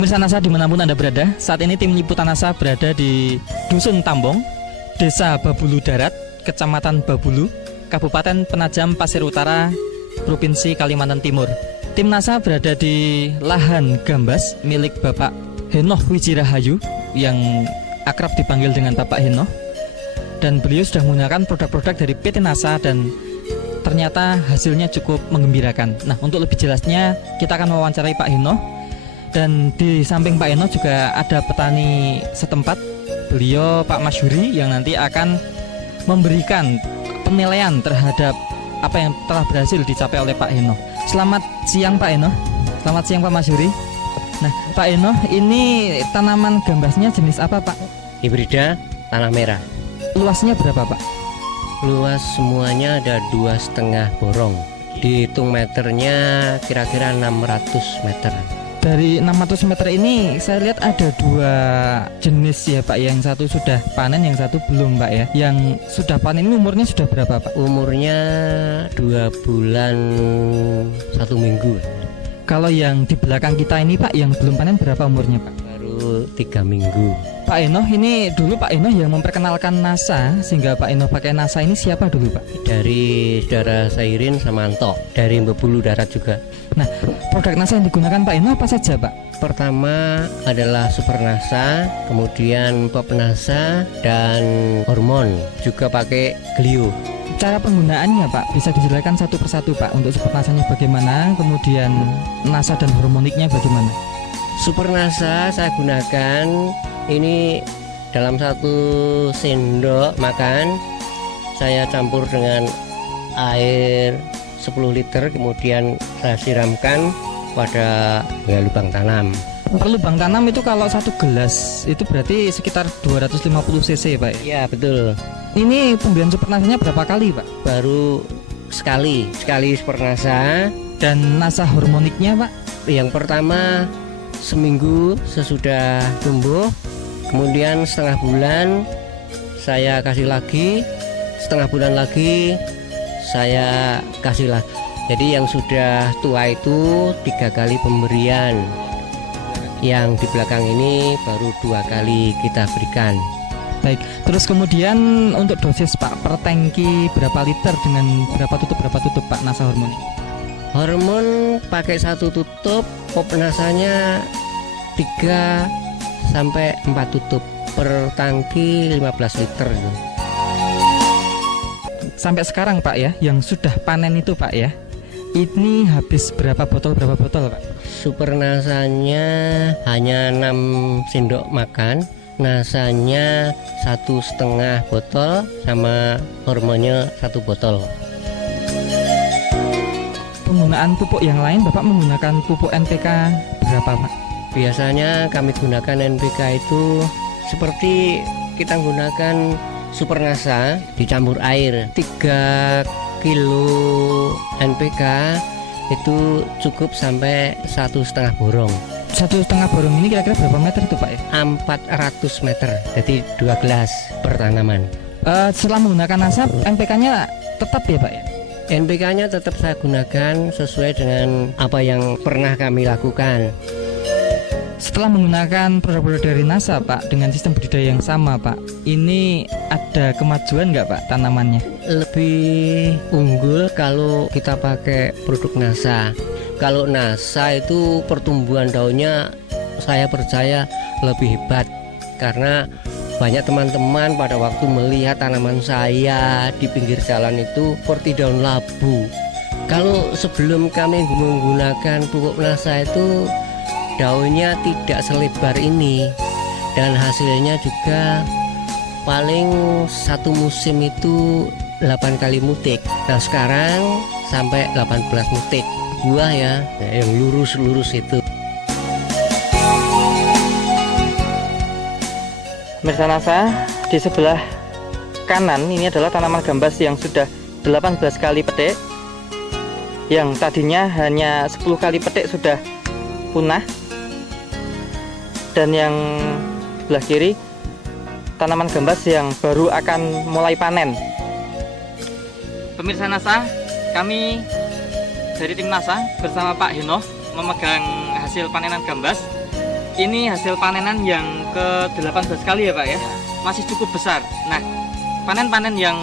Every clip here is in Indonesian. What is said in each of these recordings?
Pemirsa NASA dimanapun Anda berada, saat ini tim liputan NASA berada di Dusun Tambong, Desa Babulu Darat, Kecamatan Babulu, Kabupaten Penajam Pasir Utara, Provinsi Kalimantan Timur. Tim NASA berada di lahan gambas milik Bapak Henoh Wijirahayu yang akrab dipanggil dengan Bapak Henoh. Dan beliau sudah menggunakan produk-produk dari PT NASA dan ternyata hasilnya cukup menggembirakan. Nah, untuk lebih jelasnya kita akan mewawancarai Pak Henoh. Dan di samping Pak Henoh juga ada petani setempat, beliau Pak Masyuri, yang nanti akan memberikan penilaian terhadap apa yang telah berhasil dicapai oleh Pak Henoh. Selamat siang Pak Henoh. Selamat siang Pak Masyuri. Nah Pak Henoh, ini tanaman gambasnya jenis apa Pak? Hibrida tanah merah. Luasnya berapa Pak? Luas semuanya ada 2,5 borong. Dihitung meternya kira-kira 600 meter. Dari 600 meter ini saya lihat ada 2 jenis ya Pak. Yang satu sudah panen, yang satu belum Pak ya. Yang sudah panen ini umurnya sudah berapa Pak? Umurnya 2 bulan 1 minggu. Kalau yang di belakang kita ini Pak, yang belum panen berapa umurnya Pak? Baru 3 minggu. Pak Henoh, ini dulu Pak Henoh yang memperkenalkan NASA, sehingga Pak Henoh pakai NASA ini siapa dulu Pak? Dari saudara Sairin sama Anto, dari Babulu Darat juga. Nah, produk NASA yang digunakan Pak Henoh apa saja Pak? Pertama adalah Super NASA, kemudian Pop NASA, dan hormon. Juga pakai Glio. Cara penggunaannya Pak, bisa dijelaskan satu persatu Pak. Untuk Super NASA-nya bagaimana, kemudian NASA dan hormoniknya bagaimana? Super NASA saya gunakan ini dalam 1 sendok makan saya campur dengan air 10 liter, kemudian saya siramkan pada lubang tanam. Per lubang tanam itu kalau 1 gelas itu berarti sekitar 250 cc Pak? Ya betul. Ini pemberian Super NASA-nya berapa kali Pak? Baru sekali Super NASA. Dan NASA hormoniknya Pak? Yang pertama seminggu sesudah tumbuh, kemudian setengah bulan saya kasih lagi, setengah bulan lagi saya kasih lagi. Jadi yang sudah tua itu 3 kali pemberian, yang di belakang ini baru 2 kali kita berikan. Baik, terus kemudian untuk dosis Pak, per tangki berapa liter dengan berapa tutup Pak NASA hormonik? Hormon pakai 1 tutup, pop nasanya 3 sampai 4 tutup, per tangki 15 liter itu. Sampai sekarang Pak ya, yang sudah panen itu Pak ya, ini habis berapa botol Pak? Super nasanya hanya 6 sendok makan, nasanya 1,5 botol, sama hormonnya 1 botol. Penggunaan pupuk yang lain Bapak menggunakan pupuk NPK berapa Pak? Biasanya kami gunakan NPK itu seperti kita gunakan Super NASA, dicampur air 3 kilo NPK itu cukup sampai 1,5 borong. 1,5 borong ini kira-kira berapa meter itu Pak ya? 400 meter, jadi 2 gelas per tanaman. Setelah menggunakan NASA, NPK-nya tetap ya Pak ya? NPK-nya tetap saya gunakan sesuai dengan apa yang pernah kami lakukan. Setelah menggunakan produk-produk dari NASA Pak, dengan sistem budidaya yang sama Pak, ini ada kemajuan nggak Pak tanamannya? Lebih unggul kalau kita pakai produk NASA. Kalau NASA itu pertumbuhan daunnya saya percaya lebih hebat, karena banyak teman-teman pada waktu melihat tanaman saya di pinggir jalan itu seperti daun labu. Kalau sebelum kami menggunakan pupuk NASA itu daunnya tidak selebar ini, dan hasilnya juga paling 1 musim itu 8 kali mutik. Nah sekarang sampai 18 mutik buah ya, yang lurus-lurus itu. Pemirsa NASA, di sebelah kanan ini adalah tanaman gambas yang sudah 18 kali petik, yang tadinya hanya 10 kali petik sudah punah. Dan yang sebelah kiri tanaman gambas yang baru akan mulai panen. Pemirsa NASA, kami dari tim NASA bersama Pak Henoh memegang hasil panenan gambas. ini hasil panenan yang ke-18 kali ya Pak ya? Masih cukup besar. Nah, panen-panen yang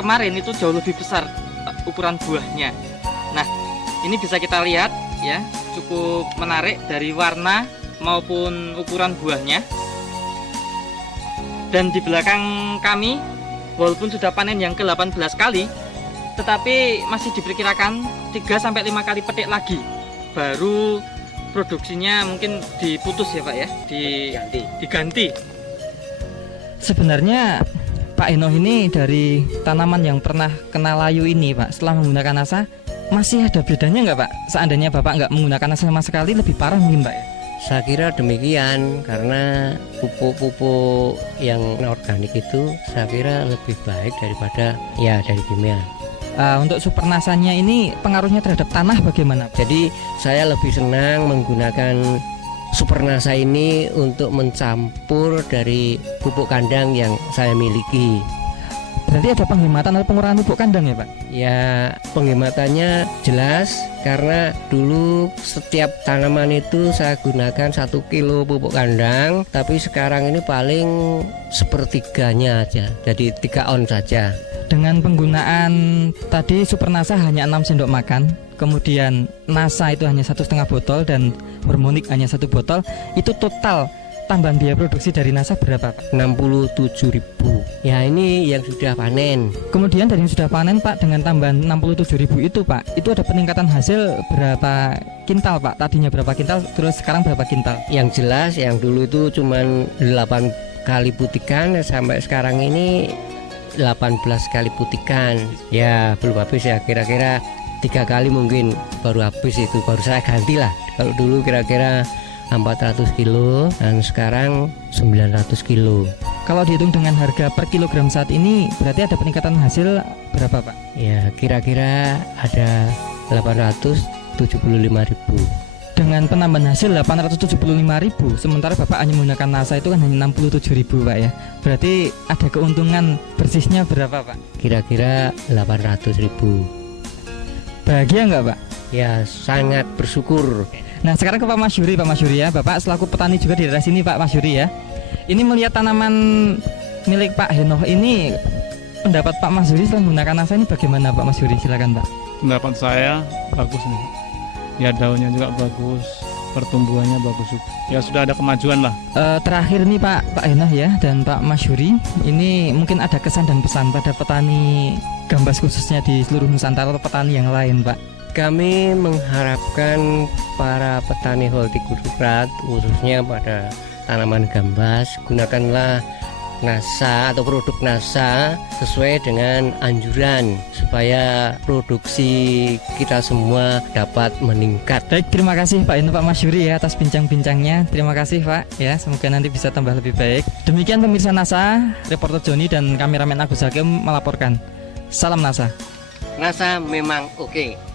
kemarin itu jauh lebih besar ukuran buahnya. Nah, ini bisa kita lihat ya, cukup menarik dari warna maupun ukuran buahnya. Dan di belakang kami, walaupun sudah panen yang ke-18 kali, tetapi masih diperkirakan 3-5 kali petik lagi baru produksinya mungkin diputus ya Pak ya, diganti. Sebenarnya Pak Enoh ini dari tanaman yang pernah kena layu ini Pak, setelah menggunakan NASA masih ada bedanya nggak Pak? Seandainya Bapak nggak menggunakan NASA sama sekali, lebih parah mungkin Pak ya? Saya kira demikian, karena pupuk-pupuk yang organik itu saya kira lebih baik daripada ya dari kimia. Untuk super nasanya ini pengaruhnya terhadap tanah bagaimana? Jadi saya lebih senang menggunakan super nasa ini untuk mencampur dari pupuk kandang yang saya miliki. Berarti ada penghematan atau pengurangan pupuk kandang ya Pak? Ya, penghematannya jelas karena dulu setiap tanaman itu saya gunakan 1 kilo pupuk kandang, tapi sekarang ini paling sepertiganya aja, jadi 3 on saja. Dengan penggunaan tadi super nasa hanya 6 sendok makan, kemudian nasa itu hanya 1,5 botol dan hormonik hanya 1 botol, itu total tambahan biaya produksi dari NASA berapa Pak? 67.000. Ya ini yang sudah panen. Kemudian dari yang sudah panen Pak, dengan tambahan 67.000 itu Pak, itu ada peningkatan hasil berapa kintal Pak? Tadinya berapa kintal, terus sekarang berapa kintal? Yang jelas yang dulu itu cuman 8 kali putikan, sampai sekarang ini 18 kali putikan. Ya belum habis ya, kira-kira 3 kali mungkin baru habis, itu baru saya ganti lah. Kalau dulu kira-kira 400 kilo dan sekarang 900 kilo. Kalau dihitung dengan harga per kilogram saat ini, berarti ada peningkatan hasil berapa Pak? Ya kira-kira ada 875.000. Dengan penambahan hasil 875.000, sementara Bapak hanya menggunakan NASA itu kan hanya 67.000 Pak ya. Berarti ada keuntungan bersihnya berapa Pak? Kira-kira 800.000. Bahagia nggak Pak? Ya sangat bersyukur. Nah sekarang ke Pak Masyuri ya, Bapak selaku petani juga di daerah sini Pak Masyuri ya. Ini melihat tanaman milik Pak Enoh ini, pendapat Pak Masyuri setelah menggunakan NASA ini bagaimana Pak Masyuri? Silakan Pak. Pendapat saya bagus nih. Ya daunnya juga bagus, pertumbuhannya bagus. Ya sudah ada kemajuan lah. Terakhir nih Pak Enoh ya dan Pak Masyuri, ini mungkin ada kesan dan pesan pada petani gambas khususnya di seluruh Nusantara atau petani yang lain Pak. Kami mengharapkan para petani hortikultura khususnya pada tanaman gambas, gunakanlah NASA atau produk NASA sesuai dengan anjuran supaya produksi kita semua dapat meningkat. Baik, terima kasih Pak Enoh, Pak Masyuri ya atas bincang-bincangnya. Terima kasih Pak ya, semoga nanti bisa tambah lebih baik. Demikian pemirsa NASA, reporter Joni dan kameramen Agus Hakim melaporkan. Salam NASA. NASA memang oke.